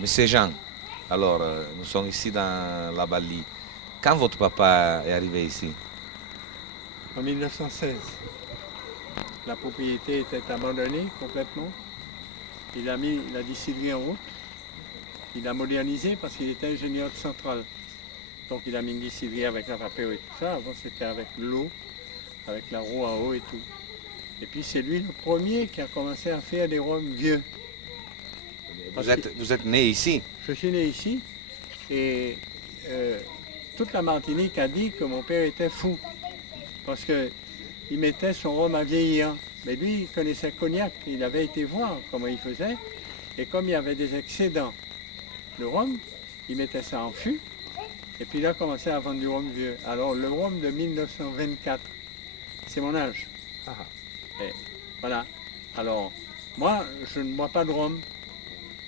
Monsieur Jean, alors nous sommes ici dans la Bali. Quand votre papa est arrivé ici? En 1916, la propriété était abandonnée complètement. Il a mis la distillerie en route. Il a modernisé parce qu'il était ingénieur de centrale. Donc il a mis une distillerie avec la vapeur et tout ça. Avant c'était avec l'eau, avec la roue à eau et tout. Et puis c'est lui le premier qui a commencé à faire des rhums vieux. Vous êtes né ici? Je suis né ici et toute la Martinique a dit que mon père était fou. Parce qu'il mettait son rhum à vieillir. Mais lui, il connaissait Cognac, il avait été voir comment il faisait. Et comme il y avait des excédents de rhum, il mettait ça en fût. Et puis il a commencé à vendre du rhum vieux. Alors le rhum de 1924, c'est mon âge. Et voilà. Alors, moi, je ne bois pas de rhum.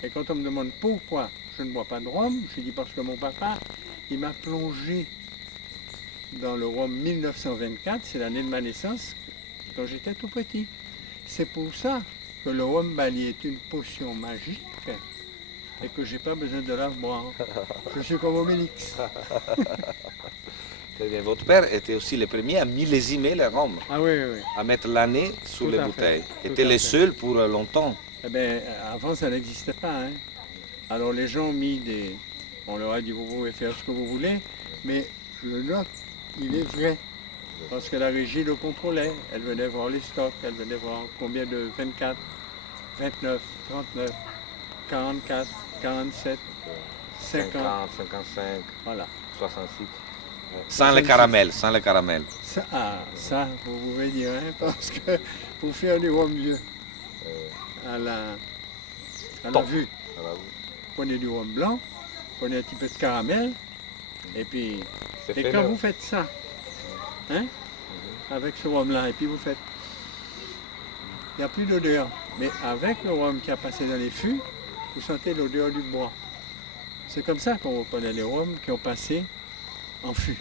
Et quand on me demande pourquoi je ne bois pas de rhum, je dis parce que mon papa, il m'a plongé dans le rhum 1924, c'est l'année de ma naissance, quand j'étais tout petit. C'est pour ça que le rhum Bali est une potion magique et que j'ai pas besoin de la boire. Je suis comme Obélix. Très bien. Votre père était aussi le premier à millésimer les rhum, Ah oui, oui, oui. à mettre l'année sur Tout les à fait, bouteilles. tout Était à les fait. seuls pour longtemps. Eh bien, avant, ça n'existait pas. Hein. Alors les gens ont mis des... On leur a dit, vous pouvez faire ce que vous voulez, mais le note, il est vrai. Parce que la régie le contrôlait. Elle venait voir les stocks, elle venait voir combien de 24, 29, 39, 44, 47, 50. 55, Voilà. 66. Sans les caramels, sans les caramels. Ça, vous pouvez dire, hein, parce que pour faire du rhum vieux, à la Top. vue, prenez du rhum blanc, prenez un petit peu de caramel, et puis, C'est et fait quand là. vous faites ça, hein, avec ce rhum-là, et puis vous faites, il n'y a plus d'odeur, mais avec le rhum qui a passé dans les fûts, vous sentez l'odeur du bois. C'est comme ça qu'on reconnaît les rhums qui ont passé en fût.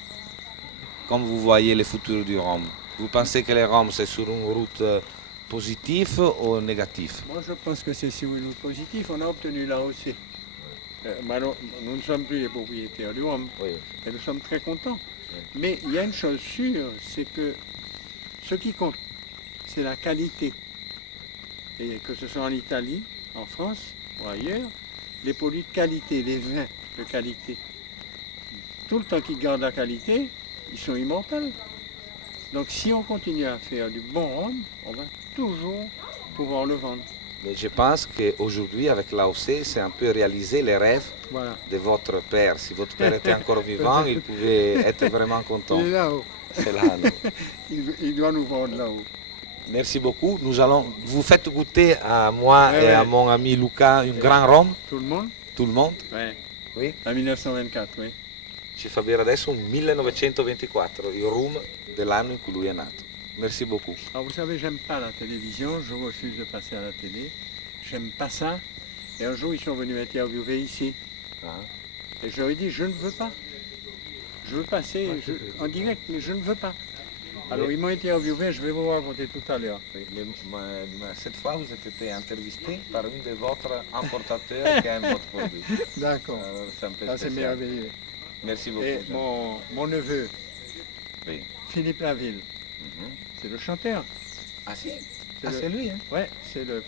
Comme vous voyez le futur du rhum, vous pensez que le rhum c'est sur une route positive ou négative? Moi, je pense que c'est sur une route positive, on a obtenu là aussi. Nous ne sommes plus les propriétaires du rhum, Oui. et nous sommes très contents. Mais il y a une chose sûre, c'est que ce qui compte, c'est la qualité. Et que ce soit en Italie, en France ou ailleurs, les produits de qualité, les vins de qualité, tout le temps qu'ils gardent la qualité, ils sont immortels. Donc si on continue à faire du bon rhum, on va toujours pouvoir le vendre. Mais je pense qu'aujourd'hui, avec l'AOC, c'est un peu réaliser les rêves Voilà. de votre père. Si votre père était encore vivant, il pouvait être vraiment content. Il est là-haut. C'est là. non? Il doit nous vendre là-haut. Merci beaucoup. Nous allons vous faites goûter à moi Ouais, et à ouais. mon ami Luca un grand rhum, Tout le monde? tout le monde. Ouais. Oui. En 1924, oui. Ci fa bere adesso un 1924, il rum dell'anno in cui lui è nato. Merci beaucoup. Alors vous savez, j'aime pas la télévision, je refuse de passer à la télé. J'aime pas ça. Et un jour, ils sont venus m'interviewer ici. Et je leur ai dit, je ne veux pas. Je veux passer en direct, mais je ne veux pas. Alors ils m'ont interviewé, je vais vous raconter tout à l'heure. Mais cette fois, vous avez été intervisté par une de votre importateur qui aime votre produit. D'accord. Alors, c'est un peu Ça, c'est spécial. merveilleux. Merci beaucoup. Et Jean. mon neveu, Oui. Philippe Laville, c'est le chanteur. Ah si, C'est c'est lui, hein? Ouais, c'est le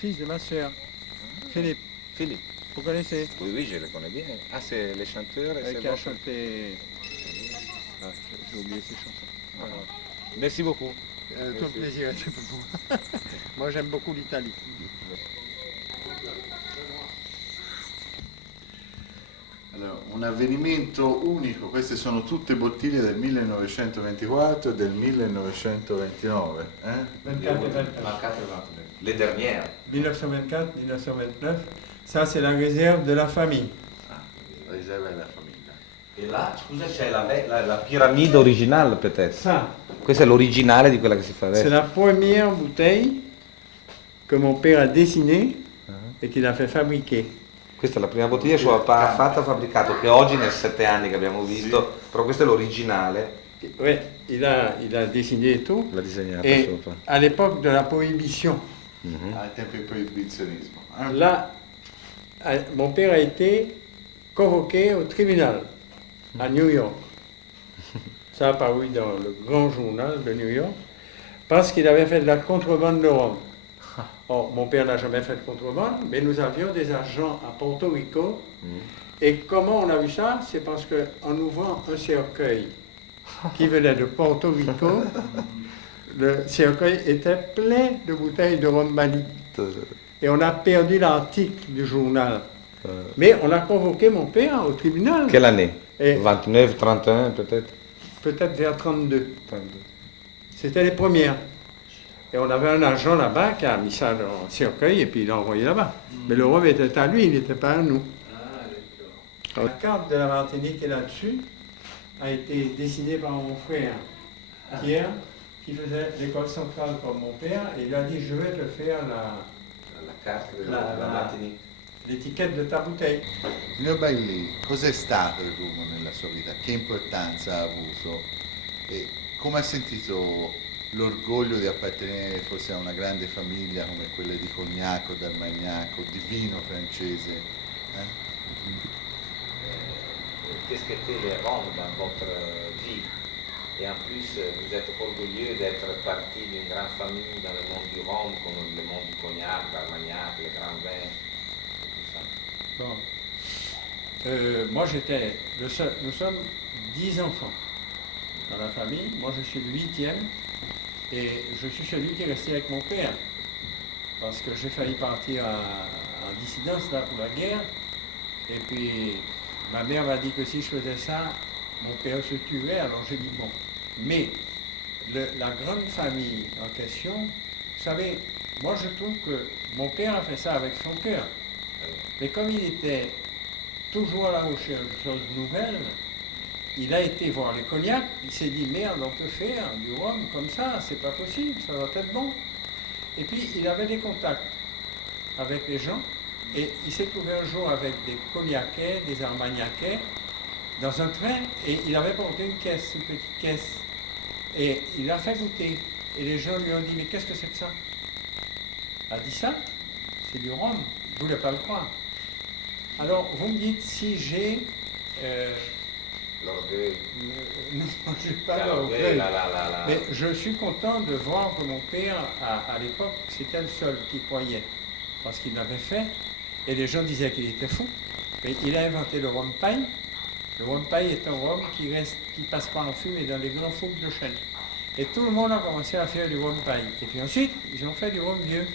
fils de ma sœur. Philippe, Philippe. vous connaissez? Oui, oui, je le connais bien. Ah, c'est le chanteur et c'est Qui a votre... chanté... Ah, j'ai oublié ses chansons. Voilà. Merci beaucoup. Tout le plaisir était pour vous. Moi j'aime beaucoup l'Italie. Allora, un avvenimento unico, queste sono tutte bottiglie del 1924 e del 1929. 24 et 29. Les dernières. 1924, 1929, ça c'est la réserve de la famille. La riserva della famiglia. E là, scusa, c'è la piramide originale peut-être. Ça, Questa è l'originale di quella che si fa c'est adesso. la première bouteille que mon père a dessinée et qu'il a fait fabriquer. Questa è la prima bottiglia che suo papà ha fatto, fabbricato, che oggi nei 7 anni che abbiamo visto, però questa è l'originale. Oui, il a dessiné et tout. L'ha disegnata Et suo papà. à l'époque de la prohibition, Al tempo del proibizionismo. là, mon père a été convoqué au tribunal à New York. Ça a paru dans le grand journal de New York, parce qu'il avait fait de la contrebande de rhum. Or, mon père n'a jamais fait de contrebande, mais nous avions des agents à Porto Rico. Et comment on a vu ça? C'est parce qu'en ouvrant un cercueil qui venait de Porto Rico, le cercueil était plein de bouteilles de rhum Bali. Et on a perdu l'article du journal. Mais on a convoqué mon père au tribunal. Quelle année? Et 29, 31 peut-être? peut-être vers 32. C'était les premières. Et on avait un agent là-bas qui a mis ça dans le cercueil et puis il l'a envoyé là-bas. Mais le rhum était à lui, il n'était pas à nous. La carte de la Martinique est là-dessus, a été dessinée par mon frère Pierre, qui faisait l'école centrale comme mon père, et il a dit je vais te faire La carte de la Martinique. l'étichette de ta bouteille. Signor Bailly, cos'è stato il rum nella sua vita? Che importanza ha avuto? E come ha sentito l'orgoglio di appartenere forse a una grande famiglia come quella di Cognac o d'Armagnac o di vino francese? Qu'est-ce qu'était le rhum dans votre vie? Et en plus, vous êtes orgueilleux d'être parti d'une grande famille dans le monde du rhum, comme le monde du cognac, d'Armagnac, les grands vins, et tout ça. Bon. Moi j'étais le seul, nous sommes 10 enfants dans la famille, moi je suis le 8e et je suis celui qui est resté avec mon père parce que j'ai failli partir en dissidence là pour la guerre et puis ma mère m'a dit que si je faisais ça, mon père se tuerait, alors j'ai dit bon. Mais la grande famille en question, vous savez, moi je trouve que mon père a fait ça avec son cœur. Mais comme il était toujours à la recherche de choses nouvelles, il a été voir les cognacs, il s'est dit merde, on peut faire du rhum comme ça, c'est pas possible, ça va être bon. Et puis il avait des contacts avec les gens, et il s'est trouvé un jour avec des cognacais, des armagnacais, dans un train, et il avait porté une caisse, une petite caisse. Et il l'a fait goûter. Et les gens lui ont dit, mais qu'est-ce que c'est que ça? Il a dit ça, c'est du rhum. Je ne voulais pas le croire. Alors, vous me dites si j'ai... L'orgueil. Non, je n'ai pas l'orgueil. Mais je suis content de voir que mon père, à l'époque, c'était le seul qui croyait. Parce qu'il l'avait fait. Et les gens disaient qu'il était fou. Mais il a inventé le rhum paille. Le rhum paille est un rhum qui passe pas en fumée dans les grands fouques de chêne. Et tout le monde a commencé à faire du rhum paille. Et puis ensuite, ils ont fait du rhum vieux.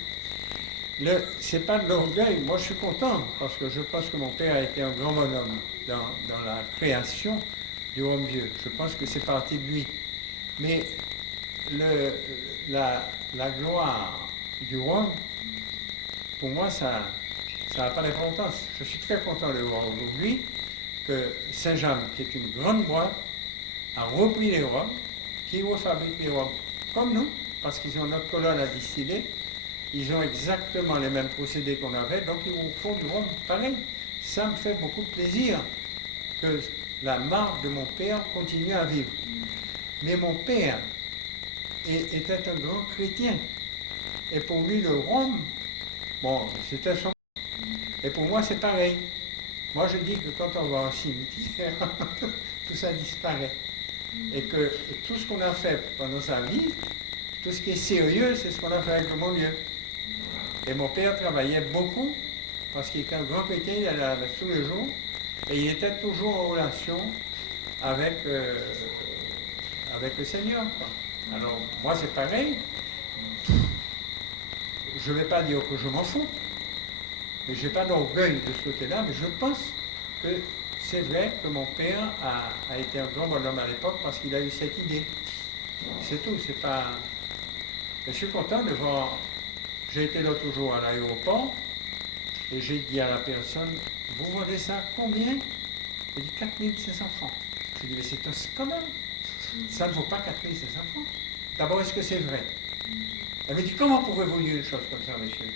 C'est pas de l'orgueil, moi je suis content, parce que je pense que mon père a été un grand bonhomme dans la création du rhum vieux. Je pense que c'est parti de lui. Mais la gloire du rhum, pour moi, ça n'a pas d'importance. Je suis très content de voir aujourd'hui que Saint-Jean, qui est une grande boîte, a repris les rhums, qui refabrique les rhums comme nous, parce qu'ils ont notre colonne à distiller. Ils ont exactement les mêmes procédés qu'on avait, donc ils font du rhum pareil. Ça me fait beaucoup de plaisir que la marque de mon père continue à vivre. Mais mon père était un grand chrétien. Et pour lui, le rhum, bon, c'était son... Et pour moi, c'est pareil. Moi, je dis que quand on va au cimetière, tout ça disparaît. Et que tout ce qu'on a fait pendant sa vie, tout ce qui est sérieux, c'est ce qu'on a fait avec le bon Dieu. Et mon père travaillait beaucoup, parce qu'il était un grand chrétien, il allait à la messe tous les jours, et il était toujours en relation avec le Seigneur, quoi. Alors, moi, c'est pareil. Je ne vais pas dire que je m'en fous, mais je n'ai pas d'orgueil de ce côté-là, mais je pense que c'est vrai que mon père a été un grand bonhomme à l'époque parce qu'il a eu cette idée. C'est tout, c'est pas... Mais je suis content de voir... J'ai été l'autre jour à l'aéroport et j'ai dit à la personne, vous vendez ça combien? Il dit 4500 francs. Je lui ai dit, mais c'est un scandale. Ça ne vaut pas 4500 francs. D'abord, est-ce que c'est vrai? Elle me dit, comment pouvez-vous dire une chose comme ça, monsieur?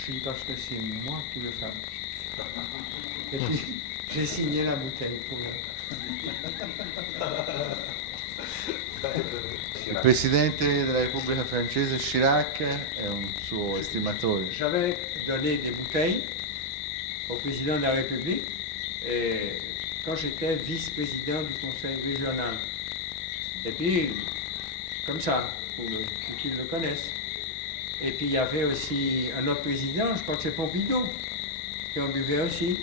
Je lui ai dit, parce que c'est moi qui le fabrique. Et puis, j'ai signé la bouteille pour le... Il presidente della Repubblica francese Chirac è un suo estimatore. J'avais donné des bouteilles au président de la République quand j'étais vice-président du conseil régional. Et puis, comme ça, pour qu'ils le connaissent. Et puis il y avait aussi un autre président, je crois que c'est Pompidou, qui en buvait aussi.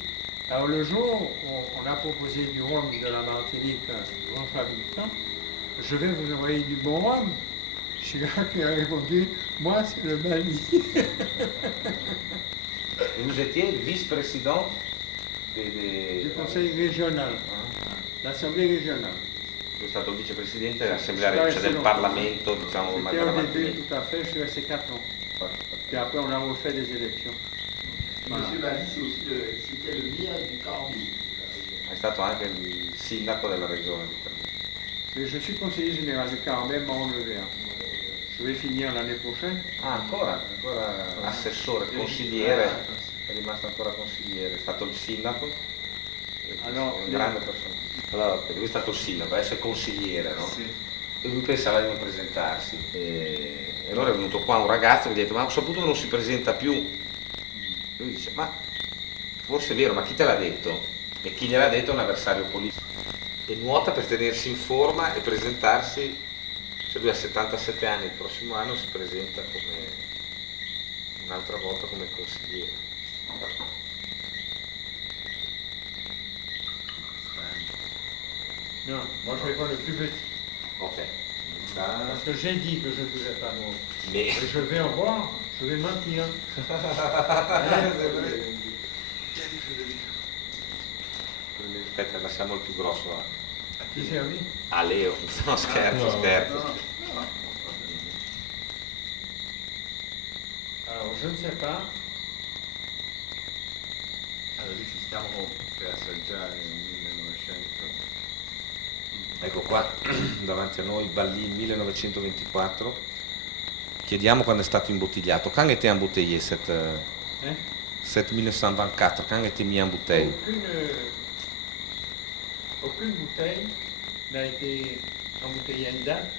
Alors le jour où on a proposé du rhum de la Martinique à un grand fabricant, je vais vous envoyer du bon rhum. Chirac qui a répondu, moi c'est le Mali. Et vous étiez vice-président Du conseil régional, l'assemblée régionale. È stato vicepresidente dell'Assemblea, cioè del Parlamento, diciamo, C'était au début, tout à fait, je suis resté 4 ans. Puis après, on a refait des élections. Voilà. Monsieur Mali, c'était le maire du Caraïbe. È stato anche il sindaco della regione di Termini. Mais je suis conseiller général du Carmel, m'a enlevé. Je vais finir l'année prochaine. Ah, ancora assessore, consigliere, è rimasto ancora consigliere, è stato il sindaco, è un grande personaggio. Allora, perché lui è stato il sindaco, adesso è consigliere, no? Sì. E lui pensava di non presentarsi. E allora è venuto qua un ragazzo e gli ha detto, ma ho saputo che non si presenta più. E lui dice, ma forse è vero, ma chi te l'ha detto? E chi gliel'ha detto è un avversario politico. E nuota per tenersi in forma e presentarsi, cioè lui ha 77 anni, il prossimo anno si presenta come un'altra volta come consigliere. Non, moi je vais prendre le plus petit. Ok. Parce que j'ai dit que je ne pouvais pas boire. Mais... Et je vais en boire, je vais mentir. Aspetta, lasciamo il più grosso a Chi servi? a Leo. No, scherzo, scherzo. Alors, je ne sais pas. Allora, lì ci stiamo per assaggiare nel 1900. Ecco qua, davanti a noi, Ballin 1924. Chiediamo quando è stato imbottigliato. Quand était embouteillé cette 1924? Quand était mis en bouteille? Aucune bouteille n'a été embouteillée à une date.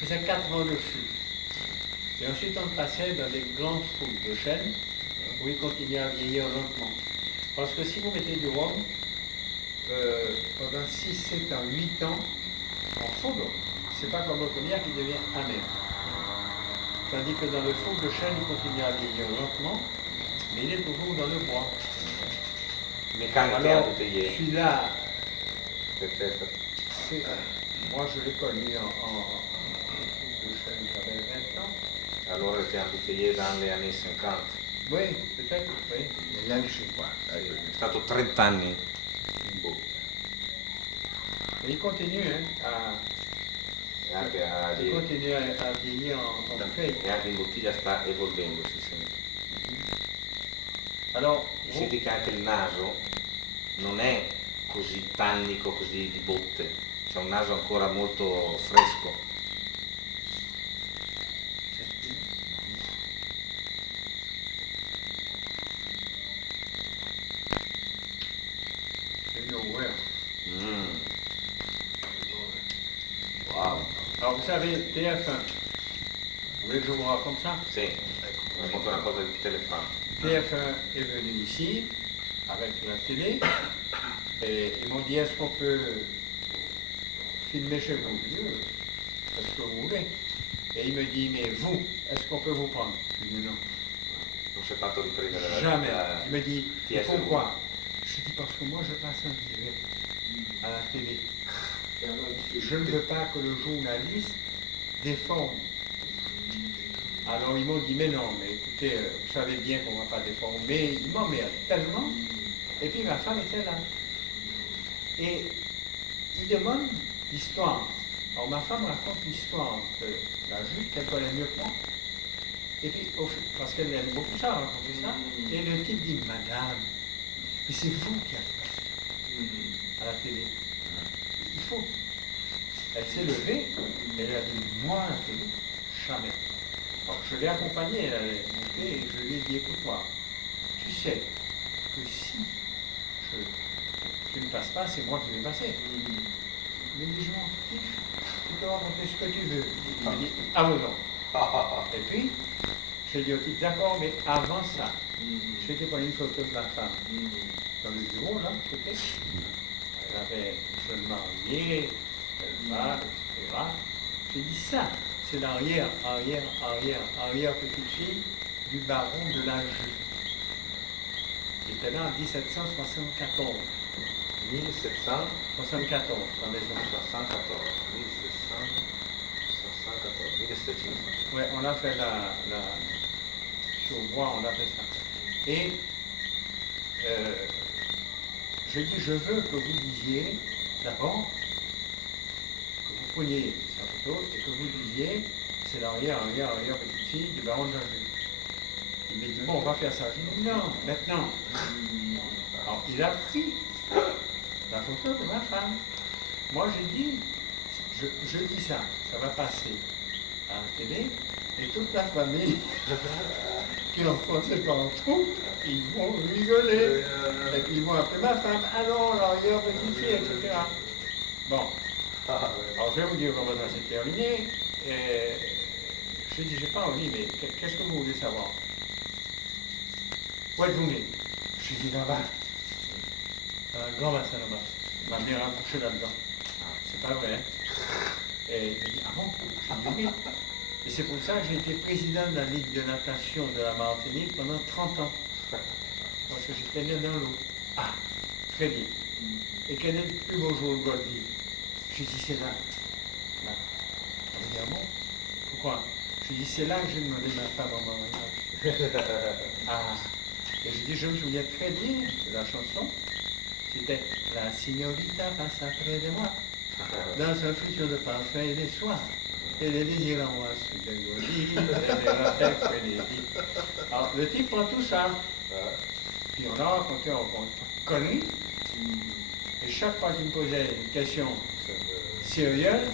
Ça faisait 4 ans de fût. Et ensuite on passait dans des grands foules de chêne où il continuait à vieillir lentement. Parce que si vous mettez du rhum, pendant 6, 7 ans, 8 ans, en foudre, c'est pas comme le cognac qui devient amer. Tandis que dans le four de chêne, il continue à vieillir lentement, mais il est toujours dans le bois. Mais quand était Alors, embouteillé? celui-là, Peut-être. moi je l'ai connu en four de chêne, j'avais 20 ans. Allora était embouteillé dans les années 50. Oui, peut-être, oui. Negli anni 50. È stato 30 anni in bocca. Et il continue à E anche, a, il continue à vieillir en bouteille. e anche in bottiglia sta evolvendo, si sente. Alors, Senti che anche il naso non è così tannico, così di botte, c'è un naso ancora molto fresco. Wow. Alors vous savez, TF1, vous voulez que je vous raconte ça? Sì, racconto una cosa di telefono. TF1 est venu ici avec la télé et ils m'ont dit est-ce qu'on peut filmer chez vous? Je dis oui, est-ce que vous voulez? Et il me dit mais vous, est-ce qu'on peut vous prendre? Je dis non. Non si è fatto riprendere la Jamais. vita. Il me dit TF1. pourquoi? Je dis parce que moi je passe en direct à la télé. Je ne veux pas que le journaliste déforme. Alors ils m'ont dit, mais non, mais écoutez, vous savez bien qu'on ne va pas déformer. Ils m'emmerdent tellement. Et puis ma femme était là. Et ils demandent l'histoire. Alors ma femme raconte l'histoire de la jupe qu'elle connaît mieux que moi. Et puis, parce qu'elle aime beaucoup ça, raconter ça. Et le type dit, madame, mais c'est vous qui avez passé à la télé. Il faut. Elle s'est levée, elle a dit, moi, la télé, jamais. Alors, je l'ai accompagnée, elle allait monter, et je lui ai dit, écoute-moi, tu sais que si tu ne passes pas, c'est moi qui vais passer. Il me dit, je m'en fiche, tu peux raconter ce que tu veux. Il me dit, ah bon non. Et puis, j'ai dit au type, d'accord, mais avant ça, J'étais pris une photo de ma femme dans le bureau, là, à côté. Elle avait jeune mariée, elle va, etc. J'ai dit ça, c'est l'arrière, petite-fille du baron de la Jue. Il était là en 1774. 1774, 74, la maison. 1774. Ouais, on a fait sur bois, on a fait ça. Et je dis, je veux que vous disiez, d'abord, que vous preniez sa photo et que vous disiez, c'est l'arrière, petite fille du baron de la Jue. Il m'a dit, bon, on va faire ça. Je dis, non, maintenant. Alors, il a pris la photo de ma femme. Moi, j'ai dit, je dis ça, ça va passer à la télé, et toute la famille qui l'ont pensé partout, ils vont rigoler. Et puis ils vont appeler ma femme, allons, l'arrière petite fille, etc. Bon. Alors je vais vous dire comment ça s'est terminé. Je dis, j'ai pas envie, mais qu'est-ce que vous voulez savoir? Où êtes-vous né? Je dis, là-bas. Dans un grand bassin là-bas. Ma mère a couché là-dedans. C'est pas vrai. Et il dit, ah bon? Je dis, oui. Et c'est pour ça que j'ai été président de la Ligue de natation de la Martinique pendant 30 ans. Parce que j'étais né dans l'eau. Ah, très bien. Et quel est le plus beau jour de votre vie? J'ai dit, c'est là. Là. On dit, ah bon? Pourquoi? J'ai dit, c'est là que j'ai demandé ma femme en mariage. Ah. Et j'ai dit, je me souviens très bien de la chanson. C'était La signorita passe après de moi, dans un futur de parfum et des soirs. Et les désirs en moi, c'est des godilles, et des rappels frénétiques. Alors, le type prend tout ça. Puis on a raconté en conneries. Et chaque fois qu'il me posait une question sérieuse,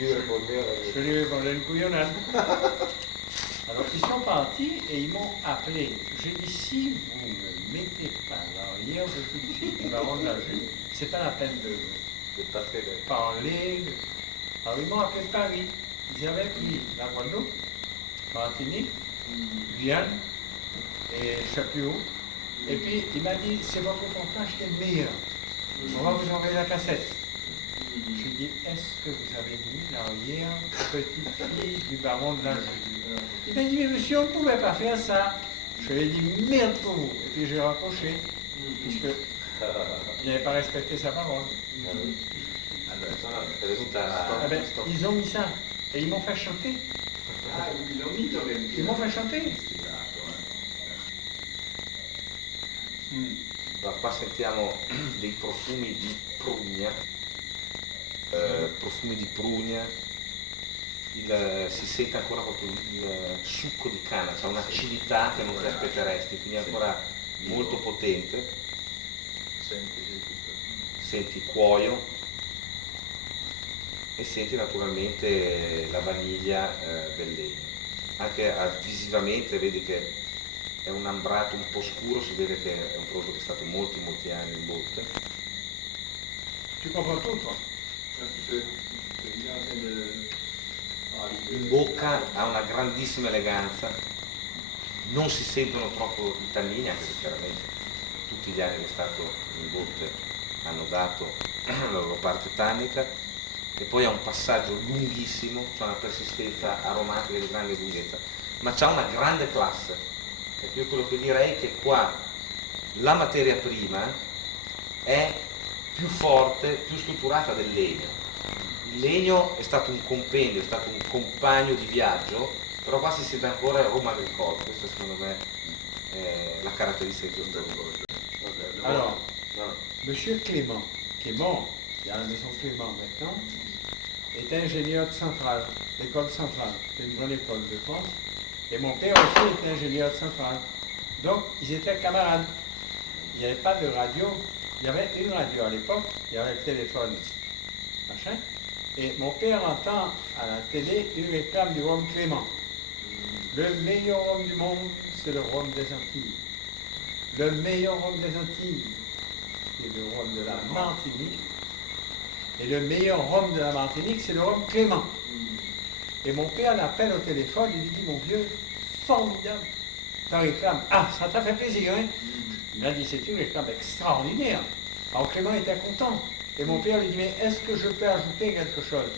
je lui répondais une couillonnade. Alors, ils sont partis et ils m'ont appelé. J'ai dit, si vous ne mettez pas l'arrière de toute fille du baron de la Jue, c'est pas la peine de parler. Alors, ils m'ont appelé de Paris. Ils avaient pris la Guadeloupe, Martinique, Guyane et Chapéau. Et puis, il m'a dit, c'est votre reportage qui est le meilleur. On va vous envoyer la cassette. J'ai dit, est-ce que vous avez mis l'arrière petite fille du baron de la Jue? Il m'a dit, mais monsieur, on ne pouvait pas faire ça. Je lui ai dit, merde pour vous. Et puis j'ai raccroché, puisqu'il n'avait pas respecté sa parole. Ah ben, ils ont mis ça. Et ils m'ont fait chanter. Ah, ils l'ont mis quand même. Ils m'ont fait chanter. Qua sentiamo dei profumi di prugna, si sente ancora proprio il succo di canna, c'è un'acidità che non ti aspetteresti, quindi è ancora molto potente. Senti il cuoio e senti naturalmente la vaniglia del legno. Anche visivamente vedi che è un ambrato un po' scuro, si vede che è un prodotto che è stato molti anni in botte. Tu comprends tout, toi? Un petit peu. Je suis en train de... In bocca ha una grandissima eleganza, non si sentono troppo i tannini, anche se chiaramente tutti gli anni che è stato in botte hanno dato la loro parte tannica, e poi ha un passaggio lunghissimo, c'è una persistenza aromatica di grande lunghezza, ma c'ha una grande classe. Perché io quello che direi è che qua la materia prima è più forte, più strutturata del legno. Il legno è stato un compendio, è stato un compagno di viaggio, però qua si sente ancora Rome agricole, questa secondo me è la caratteristica di questo lavoro. Alors, Monsieur Clément, qui est mort, il y a la maison Clément maintenant, est ingénieur de centrale, l'école centrale, c'est une bonne école de France. Et mon père aussi était ingénieur de centrale. Donc, ils étaient camarades. Il n'y avait pas de radio. Il y avait une radio à l'époque, il y avait le téléphone, machin. Et mon père entend à la télé une réclame du rhum Clément. Le meilleur rhum du monde, c'est le rhum des Antilles. Le meilleur rhum des Antilles, c'est le rhum de la Martinique. Et le meilleur rhum de la Martinique, c'est le rhum Clément. Et mon père l'appelle au téléphone, il lui dit, mon vieux, formidable. t'en réclames. Ah, ça t'a fait plaisir, hein? Il a dit, c'est une réclame extraordinaire. Alors Clément était content. Et mon père lui dit, mais est-ce que je peux ajouter quelque chose?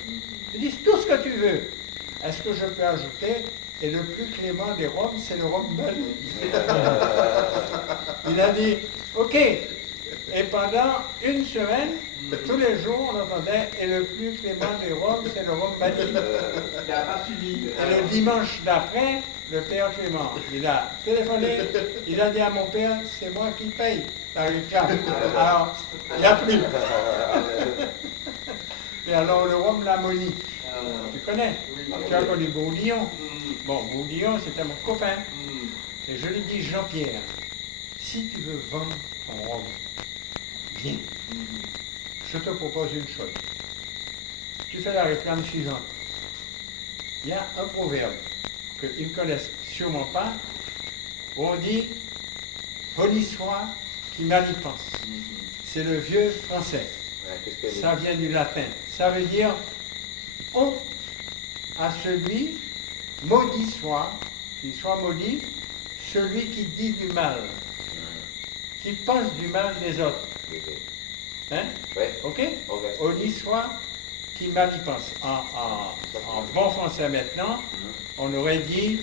Il dit, tout ce que tu veux. Est-ce que je peux ajouter? Et le plus clément des Roms, c'est le Rome Bali. Il a dit, ok. Et pendant une semaine, tous les jours, on entendait, et le plus clément des Roms, c'est le Rome Bali. Il n'a pas suivi. Et le dimanche d'après, le père Clément, il a téléphoné, il a dit à mon père, c'est moi qui paye la réclame. Alors, il n'y a plus. Et alors le Rome l'a moli. Tu connais? Tu as connu Bourdillon. Bon, Bourdillon, c'était mon copain. Et je lui dis, Jean-Pierre, si tu veux vendre ton Rome, viens. Je te propose une chose. Tu fais la réclame suivante. Il y a un proverbe qu'ils ne connaissent sûrement pas, où on dit « Poli soit qui mal y pense ». C'est le vieux français. Ça vient du latin. Ça veut dire « honte à celui, maudit soit, qu'il soit maudit, celui qui dit du mal, qui pense du mal des autres. » Hein? Ouais. Ok? Maudit soit qui mal y pense. En bon français maintenant, on aurait dit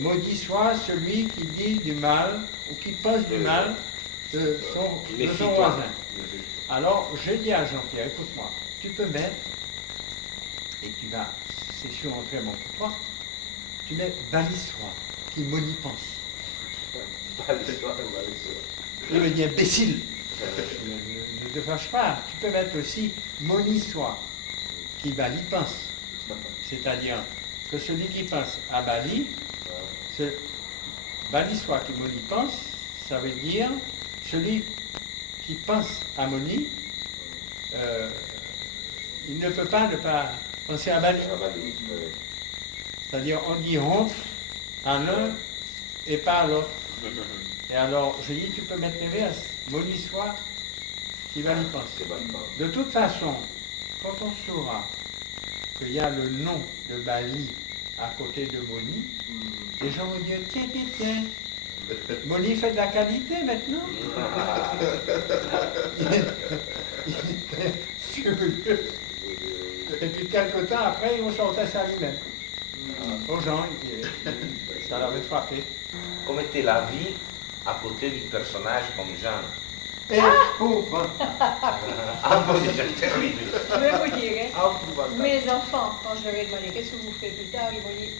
maudit soit celui qui dit du mal ou qui pense du mal de son voisin. Alors je dis à Jean-Pierre, écoute-moi, tu peux mettre, et tu vas, c'est sûrement très bon pour toi, tu mets balissois qui maudit pense. Il me dit imbécile. Ne te fâche pas, tu peux mettre aussi monissois qui Bali pense. C'est-à-dire que celui qui pense à Bali, Balissois qui Moni pense, ça veut dire celui qui pense à Moni, il ne peut pas ne pas penser à Bali. C'est-à-dire on dit honte à l'un et pas à l'autre. Et alors je dis tu peux mettre l'inverse, Monissois qui va y penser. De toute façon, quand on saura qu'il y a le nom de Bali à côté de Moni, les gens vont dire tiens, tiens, tiens, Moni fait de la qualité maintenant. Il était furieux. Et puis quelque temps après, ils vont sortir ça lui-même. Aux gens, ça l'avait frappé. Come était la vie à côté du personnage comme Jean? Et pauvre. Ah, bon, c'est terrible. Je vais vous dire, hein, mes enfants, quand je leur ai demandé qu'est-ce que vous ferez plus tard, ils m'ont dit,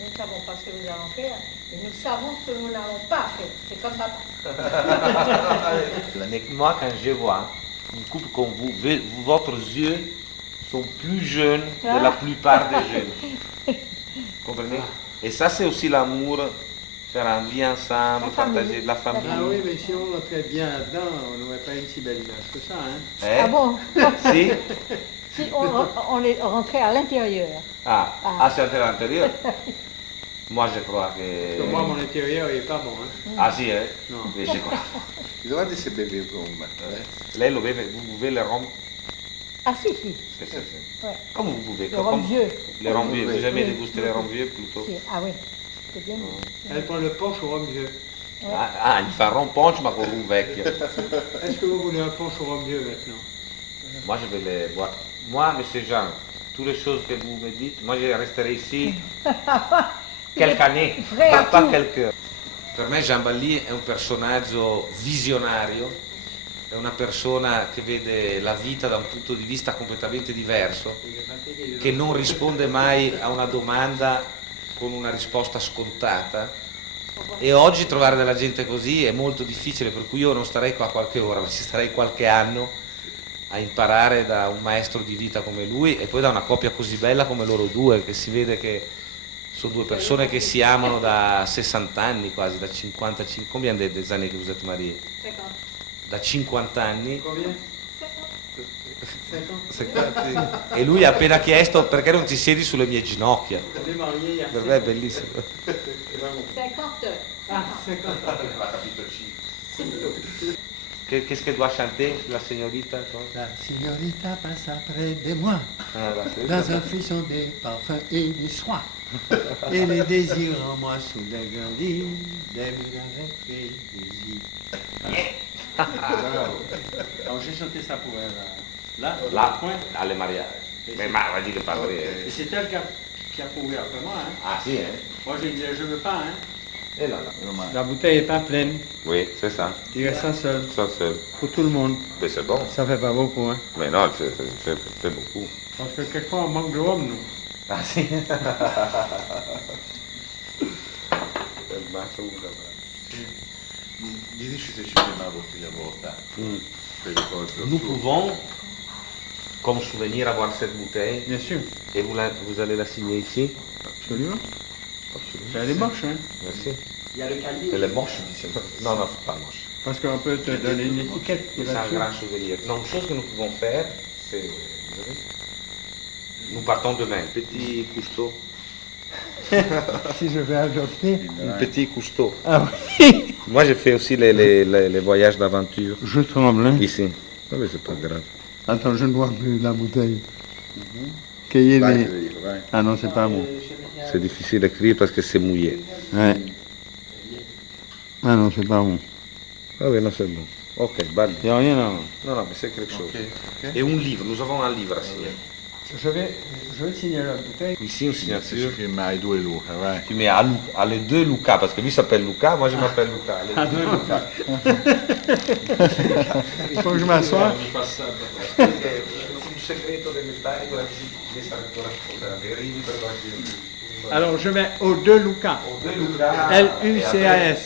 nous ne savons pas ce que nous allons faire, mais nous savons ce que nous n'allons pas faire. C'est comme papa. Mais moi, quand je vois une couple comme vous, votre yeux sont plus jeunes que la plupart des jeunes. Comprenez? Et ça, c'est aussi l'amour, faire un vie ensemble, partager de la famille. Ah oui, mais si on rentrait bien là-dedans, on n'aurait pas une si belle image que ça. Hein. Eh? Ah bon? Si? Si on est rentré à l'intérieur. Ah, c'est à l'intérieur? Moi, je crois que... Parce que moi, mon intérieur, il n'est pas bon. Hein. Ah, si, hein? Non. Oui, je crois. Domande se beve il rum. Lei lo beve, vous buvez le rhum? Ah si, si. Ouais. Comme vous buvez? Le rhum vieux. Le rhum vieux, vous aimez Oui. déguster le rhum vieux plutôt? Si. Ah oui, c'est bien. Elle prend le punch au rhum vieux. Il fa un rhum punch ma con rum vecchio. Est-ce que vous voulez un punch au rhum vieux maintenant? Moi, je vais les boire. Moi, monsieur Jean, toutes les choses que vous me dites, moi, je resterai ici quelques années, pas quelques heures. Per me Jean Bali è un personaggio visionario, è una persona che vede la vita da un punto di vista completamente diverso, che non risponde mai a una domanda con una risposta scontata. E oggi trovare della gente così è molto difficile, per cui io non starei qua qualche ora, ma ci starei qualche anno a imparare da un maestro di vita come lui e poi da una coppia così bella come loro due, che si vede che sono due persone che si amano da 60 anni quasi, da 55, combien des années que vous êtes mariés? 50. Da 50 anni. Combien? 50. E lui ha appena chiesto perché non ti siedi sulle mie ginocchia. On est mariés il y a Per me è bellissimo. 50. Ah, 50. Qu'est-ce qu'elle doit chanter, la signorita? La signorita passa près de moi, Ah, là, c'est- dans un frisson des parfums et du soie. Et les désirs en moi soudain grandis, d'ailleurs avec les désirs. Alors j'ai chanté ça pour elle. Là, Là, point. alle mariage. Mais va dire parler. Et c'est elle qui a couru après moi. Hein. Ah si, hein? Moi j'ai dit je veux pas. Hein. Et là, là. La bouteille n'est pas pleine. Oui, c'est ça. Il reste un seul. Ça, c'est... Pour tout le monde. Mais c'est bon. Ça fait pas beaucoup. Hein. Mais non, c'est beaucoup. Parce que quelquefois on manque de rhum, nous. Ah si. Diteci se ci viene una bottiglia vuota. Per ricordo. Nous pouvons, comme souvenir, avoir cette bouteille Bien sûr. et vous allez la signer ici. Absolument. Absolument. Elle est moche, hein. Merci. Il y a le cahier. Elle est moche, ici. Non, non, c'est pas moche. Parce qu'on peut te donner une étiquette qui C'est va un dessus. grand souvenir. Non, une chose que nous pouvons faire, c'est... vous savez, nous partons demain. Petit cousteau. Si je vais adopter. Un petit cousteau. Ah oui. Moi, j'ai fait aussi les voyages d'aventure Je tremble, hein. ici. Non, mais c'est pas grave. Attends, je ne vois plus la bouteille. Cueillez Vai, les... Federico, vai. Ah non, c'est pas bon. C'est difficile d'écrire parce que c'est mouillé. Ouais. Ah non, c'est pas bon. Ah oui, non, c'est bon. Ok, bali. Il n'y a rien à voir. Non, non, mais c'est quelque chose. Ok, ok. Et un livre, nous avons un livre à signer. Je vais signer la bouteille. Ici, une Se ci signature. firma ai due Luca, vai. Tu mets à les deux Luca, parce que lui s'appelle Luca, moi je m'appelle Luca. Les À deux Luca. Il faut que je m'assoie. Un segreto dell'Italia, la visita di questa lettura dei per Alors je mets aux deux Lucas. deux Luca. L-U-C-A-S.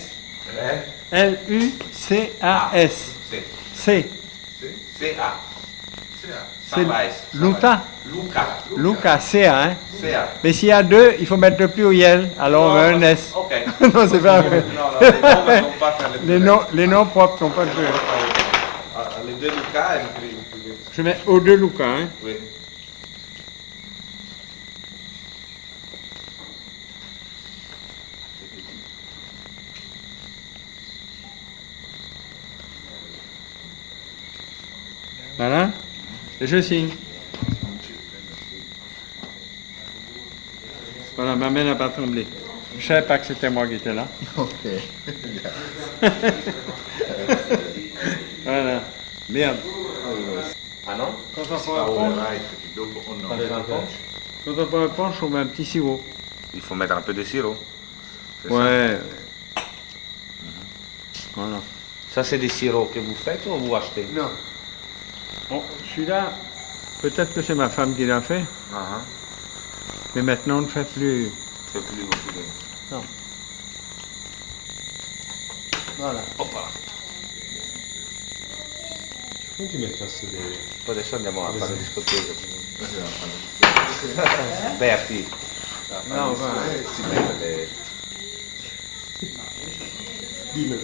Eh? L-U-C-A-S. Sì. C. C-A. C'est Sans la S. Luca. Luca. Luca, C-A. Hein. C-A. Mais s'il y a deux, il faut mettre le pluriel. Alors on met un S. Ok. Non, c'est pas vrai. Non, non, les noms ne sont pas faire Les noms propres sont pas de pluriel. Les deux Luca et le Je mets aux deux Lucas. Hein. Oui. Voilà. Et je signe. Voilà, ma main n'a pas tremblé. Je ne savais pas que c'était moi qui étais là. Ok. Voilà. Merde. Ah non? Quand on prend Ah, un ora punch, vai, perché dopo o no? quand on prend un punch, on met un petit sirop. Il faut mettre un peu de sirop. C'est ça. Ouais. Voilà. Ça, c'est des sirops que vous faites ou vous achetez? Non. Bon, celui-là, peut-être que c'est ma femme qui l'a fait, Ah, mais maintenant on ne fait plus. c'est plus beaucoup. Voilà. Hop là. Come ti metti a sedere? Poi adesso andiamo a fare discoteca. Berti. No, va. Si mette le... Dillo,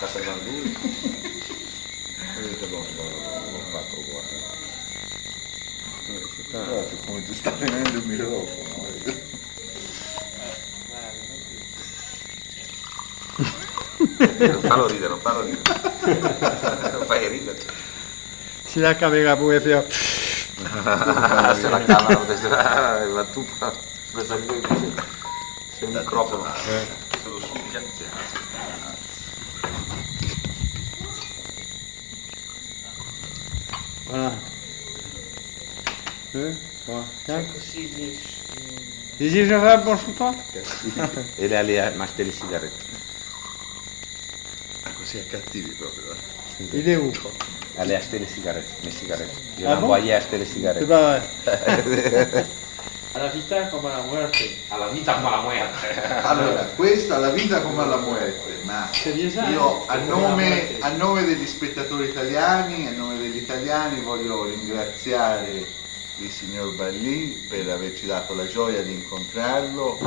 Casa Gandui. Vedete, non fatto uguale. Guarda come ti sta venendo il microfono. Non fallo ridere, non fallo ridere. Non fai ridere. Si la caméra pouvait faire. Se la cavano, ma tu c'è il microfono. Se lo succhia. Voilà. 2, 3, 4. Désir, je vais bon shooter. E lei allait acheter les cigarettes. Ah, così è cattivi proprio. Il est où? Allait acheter les cigarettes, mes cigarettes. Je Ah bon? l'envoyais acheter les C'est cigarettes. pas vrai. À la vita comme à la muerte. Alla vita come alla muerte. Allora, questa alla vita come alla muerte, ma C'est bien ça. io a nome degli spettatori italiani, a nome degli italiani voglio ringraziare il signor Ballì per averci dato la gioia di incontrarlo,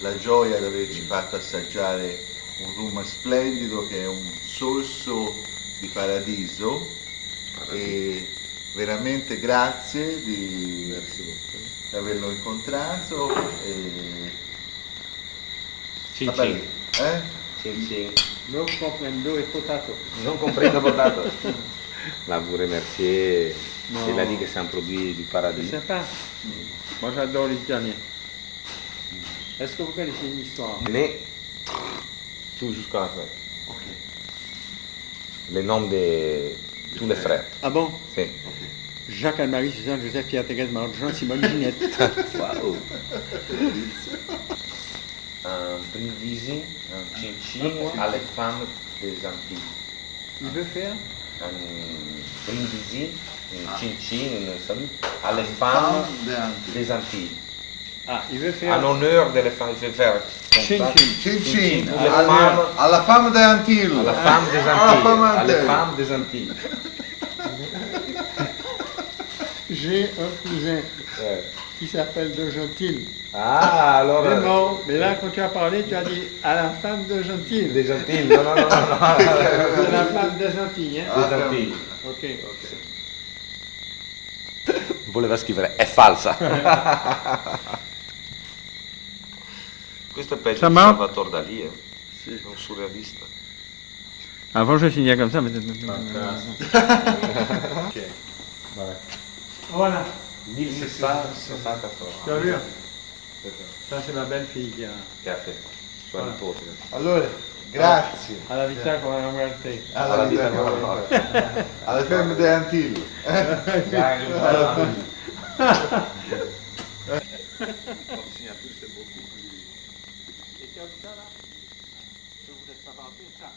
la gioia di averci fatto assaggiare un rum splendido che è un sorso di paradiso e veramente grazie di averlo incontrato e Cin va bene, cin. eh? Cin cin. No comprendo et potato. Non comprendo potato. l'a vous remercier. Non. Il a dit que c'est un produit du paradis. C'est sympa. Moi, j'adore l'italien. Est-ce que vous connaissez une histoire? Né tout jusqu'à la fin. Ok. Le nom de tous les frères. Ah bon? Si. Jacques, Anne-Marie, Suzanne, Joseph, Pierre, Thérèse, Marie-Jean, Simone, Ginette. Wow. Un brindisi, un chin-chin à les femmes des Antilles. Il veut faire? Un brindisi, un chin-chin, un salut, à les femmes des Antilles. Ah, il veut En faire honneur de les femmes, il fait faire comme chin ça. chin. Cin Cin cin, pour les femmes, alla fame de Antilles. à la femme des Alla Antilles. fame À les Antilles. femmes des Antilles. J'ai un cousin Ouais. qui s'appelle De Gentil. Ah, alors. Il est mort, mais là, quand tu as parlé, tu as dit à la femme de Gentil. Des Antilles, non, non, non, non. C'est la femme des Antilles, hein? Des Antilles. Ok. Voleva scrivere, è falsa. Questo è peggio Ça di marche? Salvatore Dalì, è un surrealista. Avant, je signais comme ça, mais... Ok. Voilà. 1664. Tu as vu? Ça, c'est ma belle-fille qui a... Che ha fatto? Sua Ah. nipote. Allora, grazie. Alla vita con la morte. Alla vita con la morte. Alle femme de Antilles. Dai, un Alla po'. fine. Et tu as vu ça là? Je vous laisse pas partir ça.